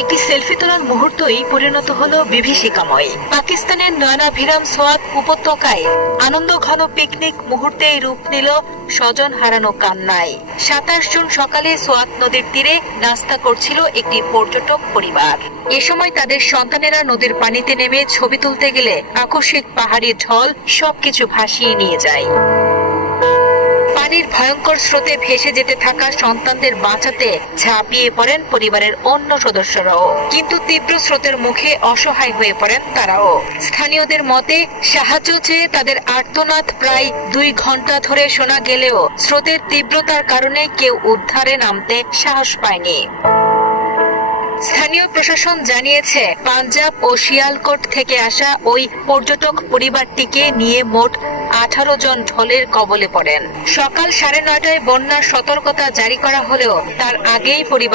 একটি সেলফি তোলার মুহূর্তই পরিণত হলো বিভীষিকাময়। পাকিস্তানের নয়নাভিরাম সোয়াত উপত্যকায় আনন্দ ঘন পিকনিক মুহূর্তেই রূপ নিল স্বজন হারানো কান্নায়। 27 জুন সকালে সোয়াত নদীর তীরে নাস্তা করছিল একটি পর্যটক পরিবার। এ সময় তাদের সন্তানেরা নদীর পানিতে নেমে ছবি তুলতে গেলে আকস্মিক পাহাড়ি ঢল সবকিছু ভাসিয়ে নিয়ে যায়। পানির ভয়ঙ্কর স্রোতে ভেসে যেতে থাকা সন্তানদের বাঁচাতে ঝাঁপিয়ে পড়েন পরিবারের অন্য সদস্যরাও, কিন্তু তীব্র স্রোতের মুখে অসহায় হয়ে পড়েন তারাও। স্থানীয়দের মতে সাহায্য চেয়ে তাদের আর্তনাদ প্রায় 2 ঘন্টা ধরে শোনা গেলেও স্রোতের তীব্রতার কারণে কেউ উদ্ধারে নামতে সাহস পায়নি। স্থানীয় প্রশাসন জানিয়েছে, পাঞ্জাব ও শিয়ালকোট থেকে আসা ওই পর্যটক পরিবারটিকে নিয়ে মোট 18 জন ঢলের কবলে পড়েন। সকাল 9:30টায় বন্যার সতর্কতা জারি করা হলেও তার আগেই পরিবার